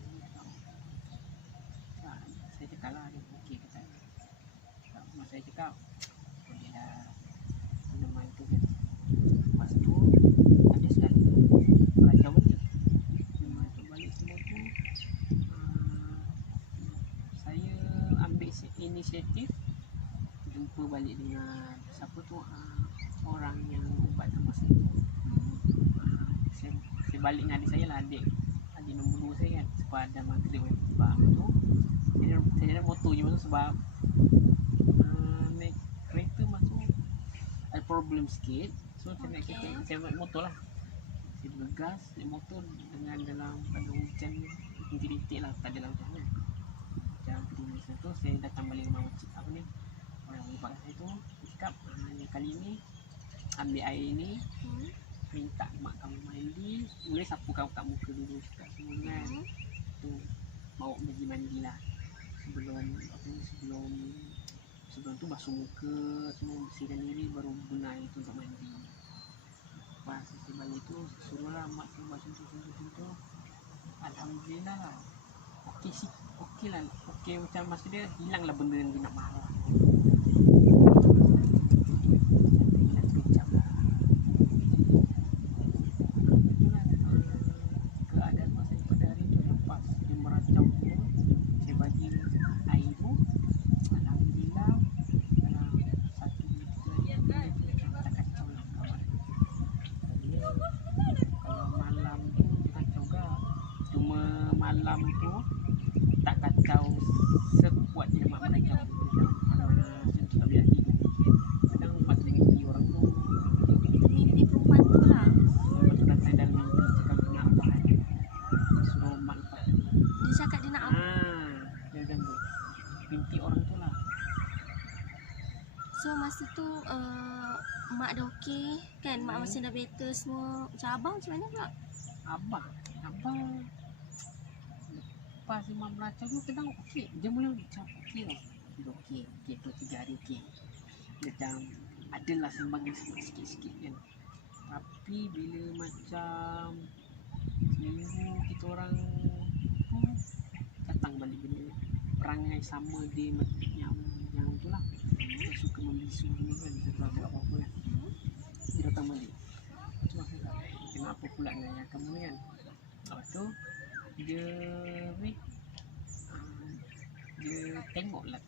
Saya cakap lah, dia okey kata. Mak saya cakap, boleh dah minuman tu kan. Lepas tu ada sekali tu meracau balik. Meracau balik semua tu, saya ambil inisiatif jumpa balik dengan siapa tu, orang yang ubat masa tu. Saya balik dengan adik saya lah, adik nombor 2 saya kan, sebab ada maghrib kan. Sebab tu saya ada motor je masa, sebab naik kereta masa ada problem sikit. So saya naik kereta, saya naik motor lah. Saya bergas naik motor dengan dalam pada hujan rintik-rintik lah, tak ada lah hujan kan. Hujan gerimis tu, saya datang balik rumah makcik apa ni, orang ubat saya tu. Dia cakap, yang kali ni ambil air ni, minta mak kamu mandi, boleh sapu kau kat muka dulu cakap semua kan. Tu bawa pergi mandi lah. Sebelum tu basuh muka, semua bersihkan diri, baru guna air tu untuk mandi. Lepas saya balik tu, suruh lah mak tu basuh tu. Alhamdulillah lah. Okey lah. Okey macam masa dia hilang lah benda yang dia nak marah. Keadaan masa pada hari tu, lepas dia meracau tu, saya bagi air tu. Alhamdulillah dalam 1-2 hari tak kacau lah kawan. Kalau malam tu kacau gak. Cuma malam tu tak kacau sekuat dia mak meracau. Saya tak boleh hati. Kadang mak tu mimpi orang tu. Mimpi perempuan tu lah. Mak tu datang dalam mimpi cakap nak apa kan. Suruh mak lepas. Dia cakap dia nak apa? Dia macam tu. Mimpi orang tu lah. So masa tu mak dah okey kan? Mak masih dah better semua. Macam abang macam mana pula? Abang lepas imam meracau tu kadang okey. Dia mula macam okey tau. Dia okey 2-3 hari okey. Dia macam adalah sembangan sikit-sikit kan. Tapi bila macam seminggu kita orang tu datang balik benda perangai sama dia yang tu lah. Dia suka membisu ni kan. Dia tak tahu apa-apa kan. Dia datang balik. Cuma saya tak kenapa pula dengan ayah kamu ni kan. Lepas tu dia tengok lah.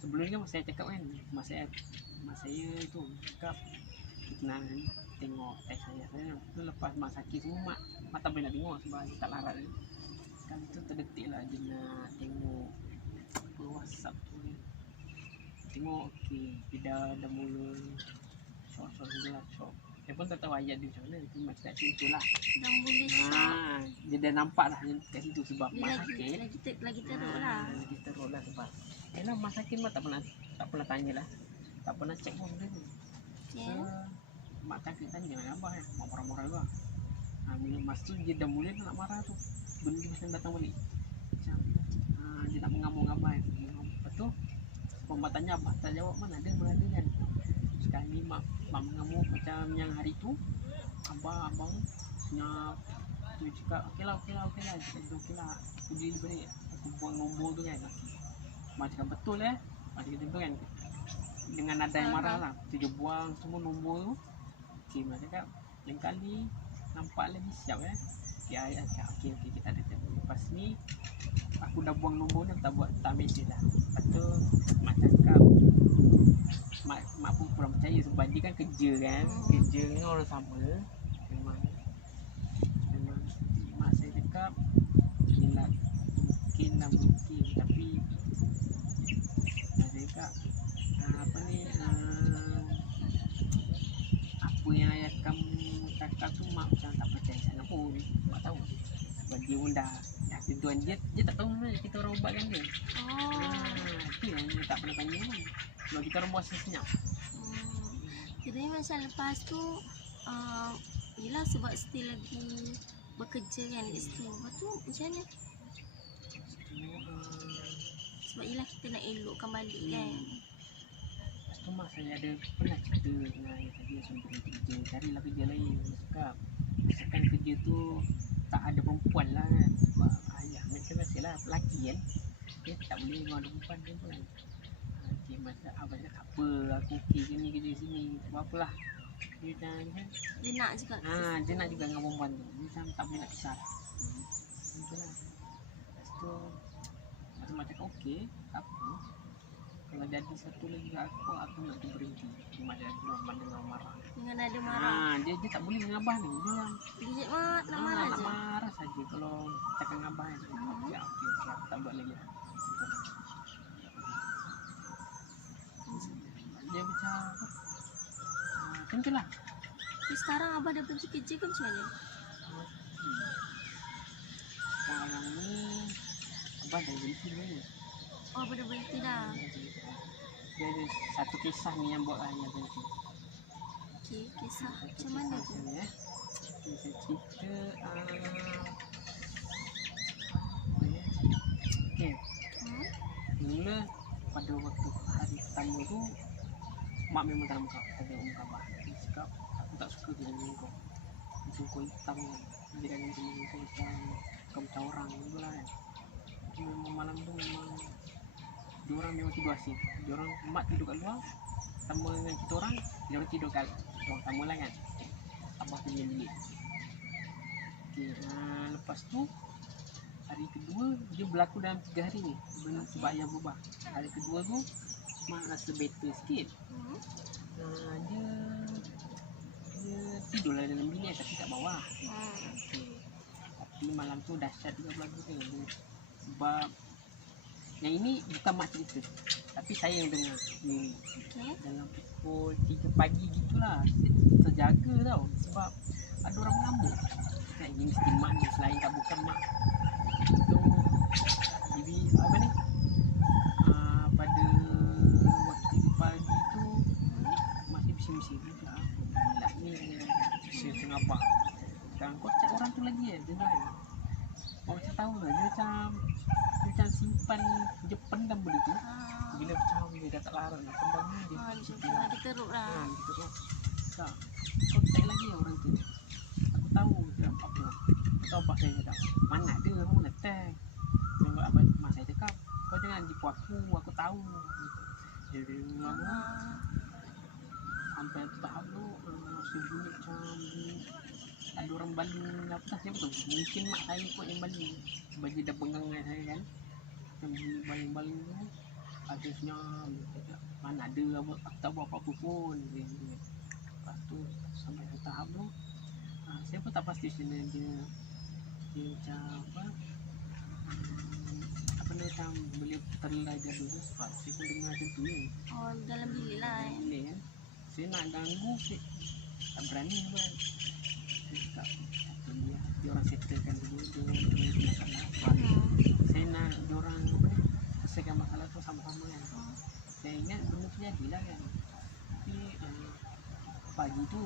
Sebelum ni kan saya cakap kan, mak saya tu cakap nak tengok teks saya. Tu lepas mak sakit semua, mak tak boleh nak tengok sebab dia tak larat kan. Kali tu terdetik lah dia nak tengok apa WhatsApp tu kan. Tengok okey, dia dah mula shock lah. Saya pun tak tahu ayat dia macam mana. Dia macam tak contoh lah. Dah boleh shock. Dia dah nampak dah kat situ sebab dia mak lagi, sakit. lagi teruk lah. Lagi teruk lah sebab yelah mak sakit mak tak pernah tanya lah. Tak pernah cek pun benda tu. So, mak sakit tanya lah abah kan. Mak marah-marah juga. Masa tu dia dah mula nak marah tu. Benda dia macam datang balik. Macam dia nak mengamuk abah kan. Lepas tu mak tanya abah tak jawab, mana ada kan. Sekali mak mengamuk macam yang hari tu. Abang nak tu cakap okey lah. Cakap okey lah. Aku diri balik. Aku buang nombor tu kan. Mak cakap betul mak cakap macam tu kan. Dengan nada yang marah lah. Dia buang semua nombor tu. Okey mak cakap lain kali nampak lagi siap Okey ayah cakap okey kita ada temu. Lepas ni aku dah buang nombor ni, tak mesej dah. Lepas tu mak cakap mak pun kurang percaya sebab dia kan kerja dengan orang sama. Memang mak saya cakap mungkin tapi mak saya cakap apa yang ayah cakap tu mak macam tak percaya sangat pun. Mak tahu sebab dia pun dah tuan dia tak tahu mana kita orang ubatkan dia. Itu yang dia tak pernah tanya pun. Sebab kita orang puasa senyap. Jadi macam lepas tu yelah sebab still lagi bekerja kan kat situ. Lepas tu macam mana? Sebab yelah kita nak elokkan balik kan. Lepas tu mak saya ada pernah cerita dengan ayah saya suruh berhenti kerja, carilah kerja lain. Dia cakap misalkan kerja tu tak ada perempuan lah kan. Sebab ayah macam biasalah lelaki kan, dia tak boleh dengan ada perempuan kan kan. Okay, masa abang cakap apa aku okey je ni kerja sini, sebab apalah dia macam kan, Dia nak juga. dia nak juga dengan perempuan tu, dia macam tak boleh nak pisah. Itulah. Lepas tu masa mak cakap okey, tak apa. Kalau jadi satu lagi kat aku nak dia berhenti. Cuma dia abang dengan marah. Dengan nada marah. Dia tak boleh dengan abang ni. Dia Nak marah nak je. marah saja kalau cakap dengan abang ni. Okey, aku tak buat lagi lah. Dia macam apa? Macam tu lah. Terus sekarang abang dah berhenti kerja ke macam mana? Sekarang ni abang dah berhenti ni. Oh, abang dah berhenti dah. Dia ada satu kisah ni yang buat ayah berhenti. Okey, kisah Satu macam mana tu? kisah ni, Okay, saya cerita okay. Mula pada waktu hari pertama tu mak memang tak muka ada muka abah. Dia cakap aku tak suka dengan kau. Macam kau hitam kan. Dia dengan kau macam orang tu lah kan. Memang malam tu memang diorang memang tidur asing. Diorang mak tidur kat luar sama dengan kita orang, diorang tidur kat ruang tamu lah kan. Abah punya bilik. Okay, lepas tu hari kedua dia berlaku dalam 3 hari ni. Sebab ayah berubah. Hari kedua tu mak rasa better sikit. Dia tidurlah dalam bilik tapi kat bawah. Okay. Tapi malam tu dahsyat juga berlaku tu. Sebab yang ini bukan mak cerita, tapi saya yang dengar sendiri. Dalam pukul 3 pagi gitulah, saya terjaga tau. Sebab ada orang mengamuk. Ini mesti mak ni, selain tak bukan mak. Jadi apa ni, pada waktu 3 pagi tu masih bising-bising. Gila ni saya tengah abang. Sekarang kau cakap orang tu lagi dengar. Kau macam tahu lah, dia macam simpan, dia pendam benda tu. Bila macam dia dah tak larang nak pendam ni, dia teruk lah. Dia teruk. Tak, kau cakap lagi orang tu. Aku tahu dia apa. Tahu apa saya cakap. Mana ada orang nak tag. Tengok apa mak saya cakap. Kau jangan tipu aku tahu. Dia sampai tahap tu sebunyi macam ada orang baling apa tak saya betul. Mungkin mak saya kot yang baling. Sebab dia dah pegang dengan saya kan. Macam baling-baling tu ada senyum. Mana ada aku tak buat apa-apa pun. Lepas tu sampai ke tahap tu saya pun tak pasti sebenarnya dia macam apa ni, macam boleh terlelai dia dulu. Sebab saya pun dengar macam tu ni. Oh, dalam bilik lah kan. Saya nak ganggu saya tak berani kan. Saya cakap dia orang settlekan dulu dia masalah apa. Saya nak dia orang selesaikan masalah tu sama-sama kan. Saya ingat benda tu jadilah kan. Tapi pagi tu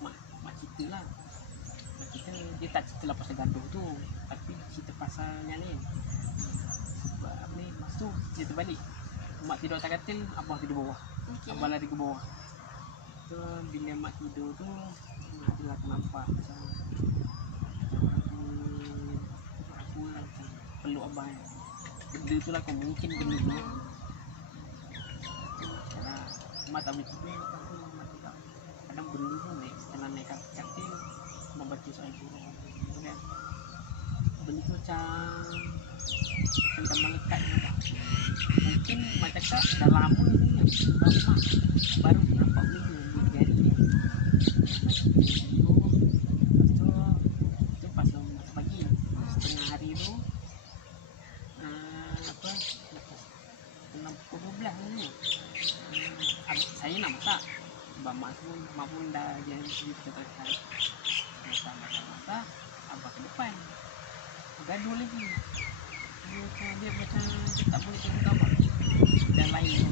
mak cerita lah. Mak cerita dia tak cerita lah pasal gaduh tu, tapi cerita pasal yang lain. Sebab apa ni, masa tu cerita balik mak tidur atas katil, abah tidur bawah. Abah lari ke bawah. So bila mak tidur tu adalah aku nampak macam aku macam peluk abang. Benda tu lah kau mungkin benda tu. Mak tak boleh tidur. Kadang benda tu setelah naik katil membaca soal Quran kan. Benda tu macam melekat nampak. Mungkin mak cakap dah lama ni sebab mak baru nampak benda ni hari ni. Tu pas masa pagi setengah hari tu apa lepas 12 ni saya nak masak sebab mak pun dah jadi cerita pasal masa abah ke depan gaduh lagi. Dia macam dia tak boleh tengok abah dan lain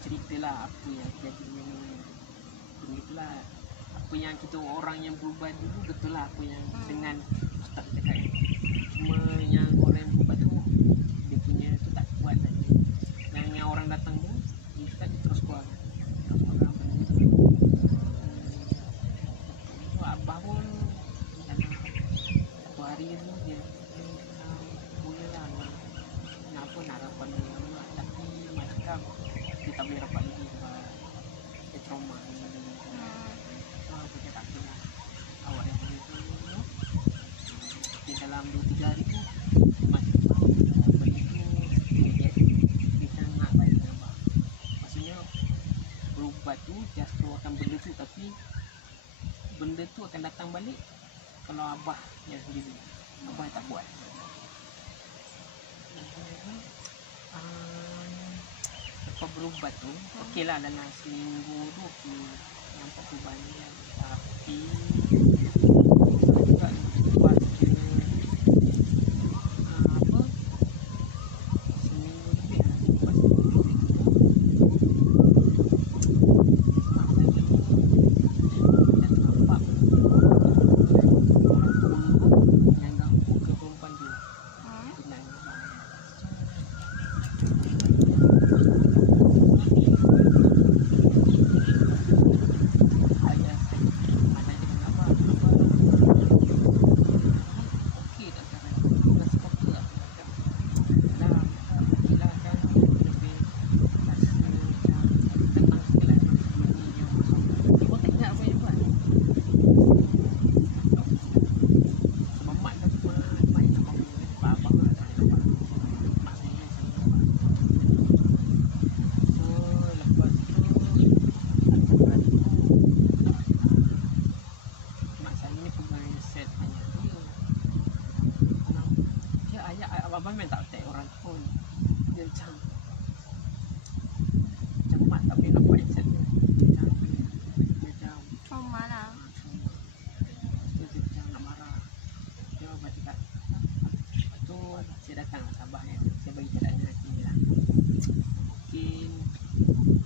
ceritalah apa yang jadi begitulah apa yang kita orang yang berubah dulu betul lah apa yang dengan ustaz cakap cuma yang orang yang berubah tu dia punya tu tak kuat lagi yang orang datang tu dia tak terus kuat orang begitu abah pun satu hari ni dia mulalah kenapa nak rapat dengan mak tapi macam dia tak boleh rapat lagi sebab dia trauma dia tak tahu awak yang boleh tu di dalam 2-3 hari tu macam begitu dia nak balik dengan abah maksudnya berubat tu just keluarkan benda tu tapi benda tu akan datang balik kalau abah yang sendiri abah tak buat lepas berubat tu okey lah dalam seminggu tu okay, nampak perubahan dia tapi juga buat dia apa seminggu lebih lah lepas nampak yang ganggu ke perempuan dia dengan abang memang tak attack orang pun dia macam mat tapi nampak exit dia macam trauma lah dia macam nak marah dia abang cakap lepas tu saya datang lah sabar kan saya bagi keadaan dia hati dia lah mungkin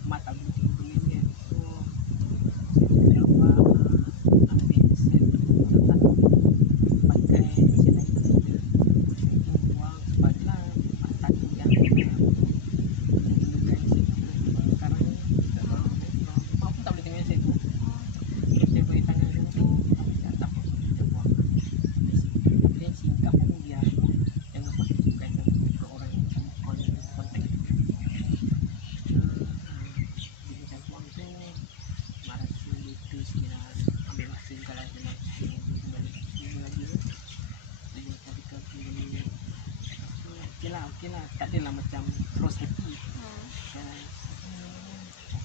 mat tak boleh tunggu dia so saya abang ambil set tetap pakai saya naik okey lah, tak adalah macam terus happy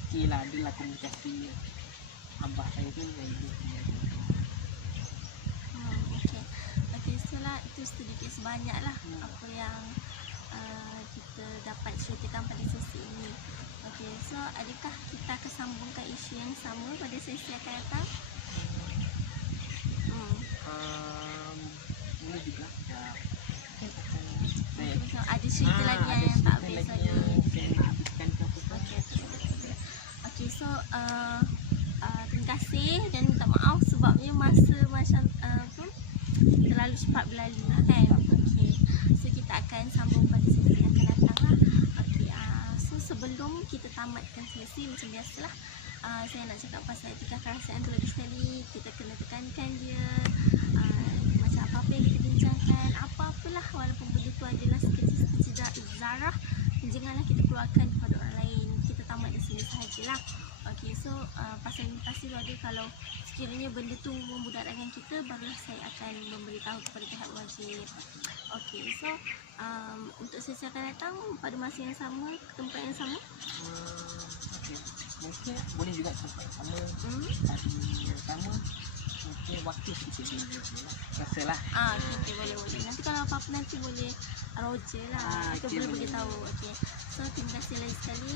okey lah, adalah komunikasi abah saya tu dengan ibu saya okey, so lah itu sedikit sebanyak lah apa yang kita dapat ceritakan pada sesi ini. Okey, so adakah kita akan sambungkan isu yang sama pada sesi akan datang? Boleh juga ya. Mungkin akan saya Macam ada cerita lagi ada yang tak cerita habis lagi lagi. yang saya nak habiskan ke apa ke. Okay, so terima kasih dan minta maaf sebabnya masa macam terlalu cepat berlalu lah kan. Okay, so kita akan sambung pada sesi yang akan datang lah. Okay, so sebelum kita tamatkan sesi macam biasalah, saya nak cakap pasal etika kerahsiaan tu lagi sekali. Kita kena tekankan dia, macam apa-apa yang kita bincangkan, apa-apalah walaupun benda tu adalah sekecil-sekecil zarah, janganlah kita keluarkan kepada orang lain. Kita tamat di sini sahajalah. Okay, so pasal limitasi tu ada, kalau sekiranya benda tu memudaratkan kita, barulah saya akan memberitahu kepada pihak wajib. Okay, so untuk sesi akan datang pada masa yang sama, tempat yang sama. Okay. Mungkin boleh juga tempat sama, hari yang sama, mungkin waktu kita bila lah. Rasalah. Okay, boleh. Nanti kalau apa-apa nanti boleh Roger lah. Kita boleh beritahu. Okay. So terima kasih lagi sekali.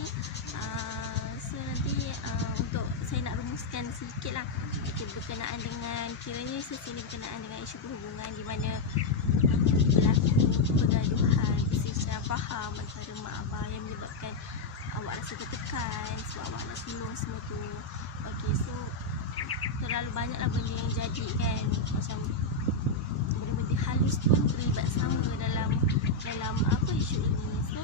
So nanti untuk saya nak rumuskan sikit lah. Okay, berkenaan dengan, kiranya sesi ni berkenaan dengan isu perhubungan di mana berlaku pergaduhan, perselisihan faham antara mak abah yang menyebabkan awak rasa tertekan sebab awak nak sulung semua tu. Okay, so terlalu banyaklah benda yang jadi kan, macam benda-benda halus pun terlibat sama dalam apa isu ini. So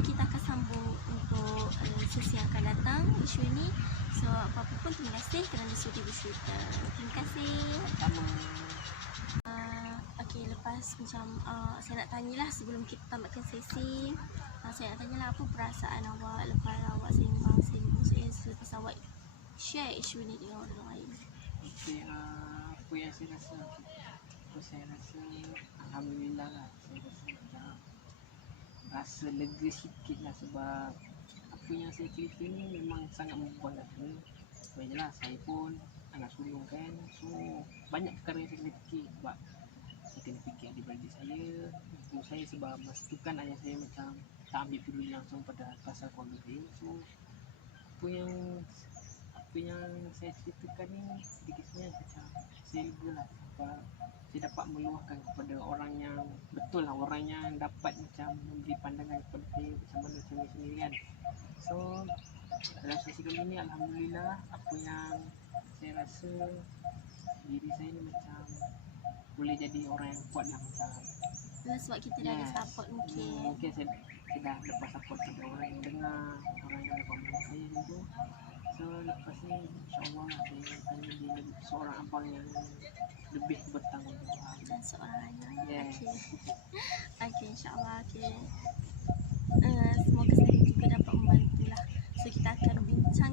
kita akan sambung untuk sesi yang akan datang isu ini. So apa-apa pun terima kasih kerana sudi bercerita. Terima kasih. Okay, lepas macam saya nak tanyalah sebelum kita tamatkan sesi, saya nak tanyalah apa perasaan awak lepas awak sembang selepas awak share isu ni dengan orang lain. Okay, apa yang saya rasa, alhamdulillah lah, saya rasa rasa lega sikit lah, sebab apa yang saya cerita ni memang sangat membuatkan. Sebenarnya lah, saya pun anak sulung kan, so banyak perkara yang saya kena fikir, sebab saya kena fikir adik-beradik saya, ibu saya, sebab masa tu kan ayah saya macam tak ambil peduli langsung pada pasal keluarga saya. So apa yang saya ceritakan ni sedikitnya macam saya lega lah, sebab saya dapat meluahkan kepada orang yang betul lah, orang yang dapat macam memberi pandangan kepada saya macam mana saya sendiri kan. So dalam sesi kali ni alhamdulillah, apa yang saya rasa diri saya ni macam boleh jadi orang yang kuat lah, macam sebab kita dah ada support mungkin saya dah lepas support pada orang yang dengar, orang yang dapat mendengar saya dulu. So lepas ni insyaAllah saya akan jadi seorang abang yang lebih bertanggungjawab dan seorang ayah. Yes. Okay, insyaAllah. Okay. Semoga saya juga dapat membantu lah. So kita akan bincang